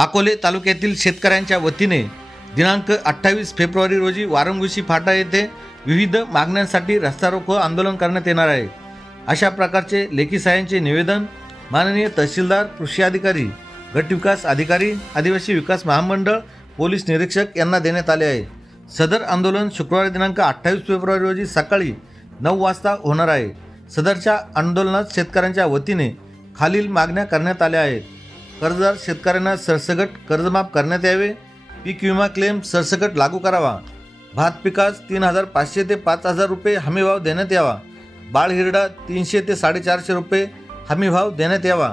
अकोले तालुक्यातील शेतकऱ्यांच्या वतीने दिनांक 28 फेब्रुवारी रोजी वारंगुशी फाटा येथे विविध मागण्यांसाठी रस्ता रोको आंदोलन करण्यात येणार आहे। अशा प्रकारचे लेखी सह्यांचे निवेदन माननीय तहसीलदार, कृषी अधिकारी, गट विकास अधिकारी, आदिवासी विकास महामंडळ, पोलीस निरीक्षक यांना देण्यात आले आहे। सदर आंदोलन शुक्रवार दिनांक 28 फेब्रुवारी रोजी सकाळी 9 वाजता होणार आहे। सदरच्या आंदोलनात शेतकऱ्यांच्या वतीने खालील मागण्या करण्यात आल्या आहेत। कर्जदार शेतकऱ्यांना सरसकट कर्जमाफ करण्यात यावे, पीक विमा क्लेम सरसकट लागू करावा, भात पिकास 3,500 ते 5,000 रुपये हमीभाव देण्यात यावा, बाळ हिरडा 300 ते 450 रुपये हमीभाव देण्यात यावा,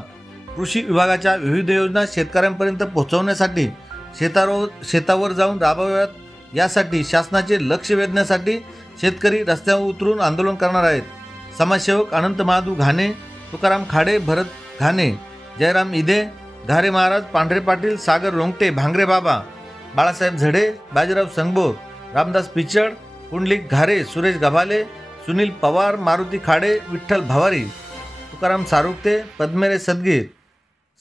कृषी विभागाच्या विविध योजना शेतकऱ्यांपर्यंत पोहोचवण्यासाठी शेतावर जाऊन राबवाव्यात यासाठी शासनाचे लक्ष वेधण्यासाठी शेतकरी रस्त्यावर उतरून आंदोलन करणार आहेत। समाजसेवक अनंत महादेव घाणे, तुकाराम खाडे, भरत घाणे, जयराम इदे, घारे महाराज, पांढरे पाटील, सागर लोंगटे, भांगरे बाबा, बाळासाहेब झडे, बाजीराव संगबोर, रामदास पिचड, पुंडलिक घारे, सुरेश गभाले, सुनील पवार, मारुती खाडे, विठ्ठल भवारी, तुकाराम सारुगते, पद्मेरे सदगीर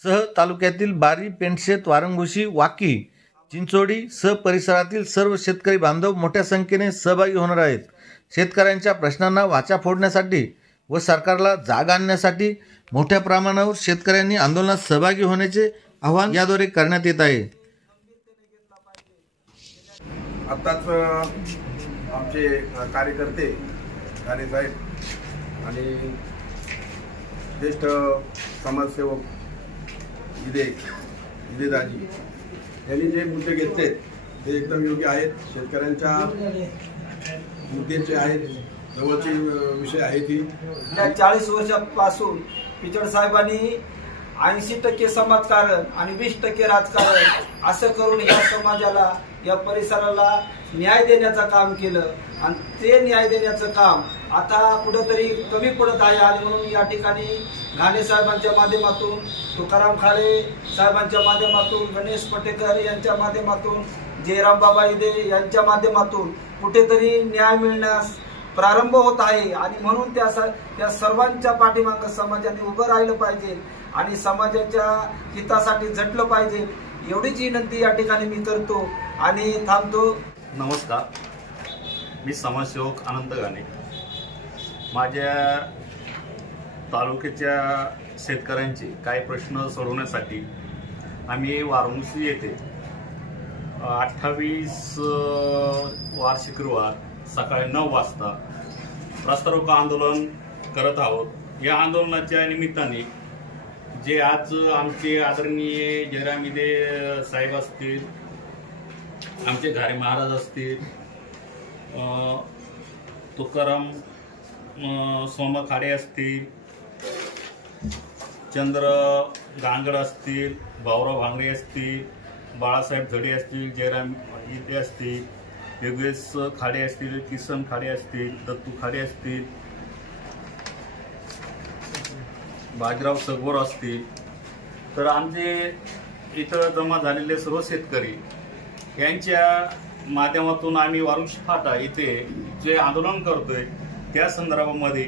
सह तालुक्यातील बारी, पेंडशेत, वारंगुशी, वाकी, चिंचोडी सह परिसरातील सर्व शेतकरी बांधव मोठ्या संख्येने सहभागी होणार आहेत। शेतकऱ्यांच्या प्रश्नांना वाचा फोडण्यासाठी व सरकारला जाग आणण्यासाठी मोठ्या प्रमाणावर शेतकऱ्यांनी आंदोलनात सहभागी होण्याचे आवाहन याद्वारे करण्यात येत आहे। आताच आमचे कार्यकर्ते घाणे साहेब आणि ज्येष्ठ समाजसेवक इदेदाजी यांनी जे मुद्दे घेतलेत ते एकदम योग्य आहेत। शेतकऱ्यांच्या मुद्द्याचे आहेत, जवळचे विषय आहे की 40 वर्षापासून पिचड साहेबांनी 80% समाजकारण आणि 20% राजकारण असं करून या समाजाला, या परिसराला न्याय देण्याचं काम केलं आणि ते न्याय देण्याचं काम आता कुठेतरी कमी पडत आहे। आणि म्हणून या ठिकाणी घाणे साहेबांच्या माध्यमातून, तुकाराम खाडे साहेबांच्या माध्यमातून, गणेश पटेकर यांच्या माध्यमातून, जयराम बाबा इदे यांच्या माध्यमातून कुठेतरी न्याय मिळण्यास प्रारंभ होत आहे। आणि म्हणून त्या सर्वांच्या पाठीमागे समाजाने उभं राहिलं पाहिजे आणि समाजाच्या हितासाठी झटलं पाहिजे, एवढीच विनंती या ठिकाणी मी करतो आणि थांबतो। नमस्कार, मी समाजसेवक अनंत घाणे। माझ्या तालुक्याच्या शेतकऱ्यांचे काही प्रश्न सोडवण्यासाठी आम्ही वारंगुशी येथे 28 वार शुक्रवार सकाळी 9 वाजता रस्ता रोको आंदोलन करत आहोत। या आंदोलनाच्या निमित्ताने जे आज आमचे आदरणीय जयराम इदे साहेब असतील, आमचे घारे महाराज असतील, तुकाराम सोमा खाडे असतील, चंद्र गांगड असतील, भाऊराव भांगरे असतील, बाळासाहेब झडे असतील, जयराम इदे असतील, योगेश खाडे असतील, किसन खाडे असतील, दत्तू खाडे असतील, बाजीराव संगबोर असतील, तर आमचे इथं जमा झालेले सर्व शेतकरी यांच्या माध्यमातून आम्ही वारंगुशी फाटा इथे जे आंदोलन करतोय त्या संदर्भामध्ये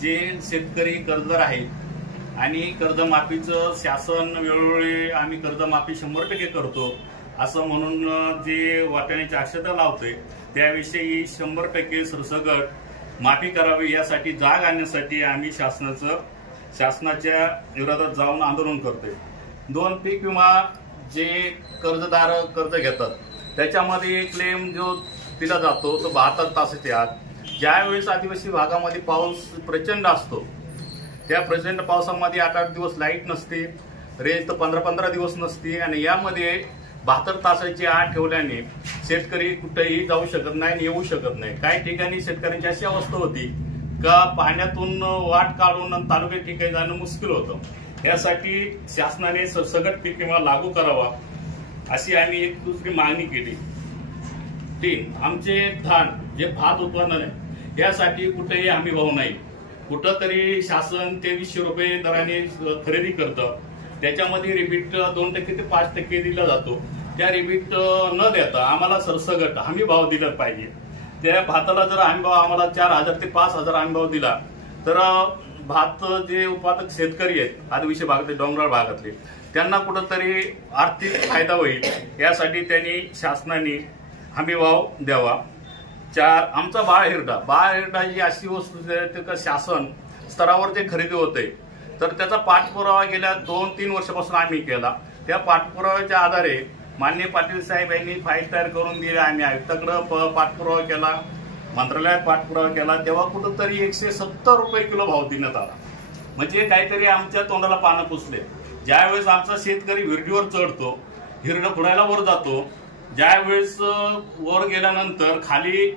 जे शेतकरी कर्जदार आहेत आणि कर्जमाफीचं शासन वेळोवेळी आम्ही कर्जमाफी 100% करतो असं म्हणून जे वाटण्याची आक्षेप लावतोय त्याविषयी 100% सरसकट माफी करावी यासाठी जाग आणण्यासाठी आम्ही शासनाच्या विरोधात जाऊन आंदोलन करतोय। 2 पीक विमा जे कर्जदार कर्ज घेतात त्याच्यामध्ये क्लेम जो दिला जातो तो 72 तासाच्या आत। ज्यावेळेस आदिवासी भागामध्ये पाऊस प्रचंड असतो त्या प्रचंड पावसामध्ये 8-8 दिवस लाईट नसते, रेंज तर 15-15 दिवस नसते आणि यामध्ये 72 तासाची आत ठेवल्याने शेतकरी कुठेही जाऊ शकत नाही आणि येऊ शकत नाही। काही ठिकाणी शेतकऱ्यांची अशी अवस्था होती का पाण्यातून वाट काढून तालुक्यात ठिकाणी जाणं मुश्किल होतं। यासाठी शासनाने सरसकट पीक विमा लागू करावा अशी आम्ही एक दुसरी मागणी केली। 3 आमचे धान जे भात उत्पादन आहे यासाठी कुठेही हमी भाव नाही, कुठंतरी शासन 2300 रुपये दराने खरेदी करतं, त्याच्यामध्ये रिबीट 2% ते 5% दिला जातो। त्या रिबीट न देता आम्हाला सरसकट हमी भाव दिला पाहिजे। त्या भाताला जर हमी भाव आम्हाला 4,000 ते 5,000 हमी भाव दिला तर भात जे उत्पादक शेतकरी आहेत आदिवासी भागातले, डोंगराळ भागातले त्यांना कुठंतरी आर्थिक फायदा होईल यासाठी त्यांनी शासनाने हमीभाव द्यावा। 4 आमचा बाळ हिरडा ही अशी वस्तू आहे का शासन स्तरावर ते खरेदी होते, तर त्याचा पाठपुरावा गेल्या 2-3 वर्षापासून आम्ही केला। त्या पाठपुराव्याच्या आधारे माननीय पाटील साहेब यांनी फाईल तयार करून दिली। आम्ही आयुक्ताकडे पाठपुरावा केला, मंत्रालयात पाठपुरावा केला, तेव्हा कुठंतरी 170 रुपये किलो भाव देण्यात आला। म्हणजे काहीतरी आमच्या तोंडाला पानं पुसले। ज्यावेळेस आमचा शेतकरी विहिरीवर चढतो, हिरडं खुडायला वर जातो, ज्यावेळेस वर गेल्यानंतर खाली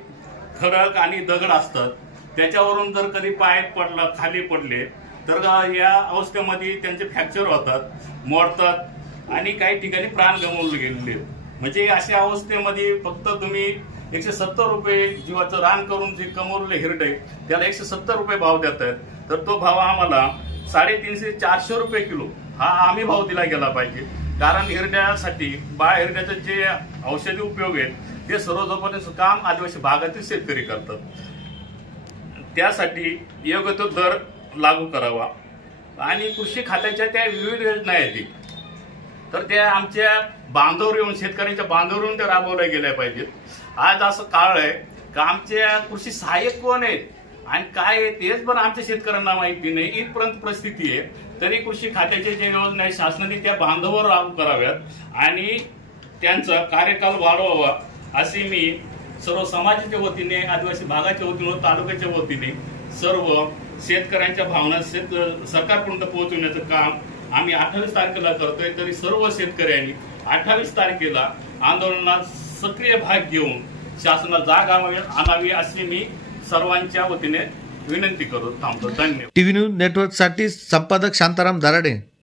खडक आणि दगड असतात, त्याच्यावरून जर कधी पाय पडला खाली पडले तर या अवस्थेमध्ये त्यांचे फ्रॅक्चर होतात, मोडतात आणि काही ठिकाणी प्राण गमावले गेलेले। म्हणजे अशा अवस्थेमध्ये फक्त तुम्ही 170 रुपये जीवाचं रान करून जे कमवलेले हिरडे त्याला 170 रुपये भाव देतात, तर तो भाव आम्हाला 350-400 रुपये किलो हा आम्ही भाव दिला गेला पाहिजे। कारण हिरड्यासाठी बाळ हिरड्याचे जे औषधी उपयोग आहेत ते सर्वजोपर्यंत काम आदिवासी भागातील शेतकरी करतात, त्यासाठी योग्य तो दर लागू करावा। आणि कृषी खात्याच्या त्या विविध योजना आहेत तर त्या आमच्या बांधावर येऊन शेतकऱ्यांच्या बांधावर येऊन त्या राबवल्या गेल्या पाहिजेत। आज असं काळ आहे का आमच्या कृषी सहाय्यक कोण आहेत आणि काय आहे तेच पण आमच्या शेतकऱ्यांना माहिती नाही, इथपर्यंत परिस्थिती आहे। तरी कृषी खात्याच्या ज्या योजना आहेत शासनाने त्या बांधावर लागू कराव्यात आणि त्यांचा कार्यकाल वाढवावा अशी मी सर्व समाजाच्या वतीने, आदिवासी भागाच्या वतीने, तालुक्याच्या वतीने सर्व शेतकऱ्यांच्या भावना सरकारपर्यंत पोहोचवण्याचं काम आम्ही 28 तारखेला करतोय। तरी सर्व शेतकऱ्यांनी 28 तारखेला आंदोलनात सक्रिय भाग घेऊन शासनाला जाग आणावी अशी मी सर्वांच्या वतीने विनंती करत थांबतो। धन्यवाद। टीव्ही न्यूज नेटवर्कसाठी संपादक शांताराम दराडे।